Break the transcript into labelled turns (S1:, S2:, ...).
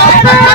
S1: Sanjay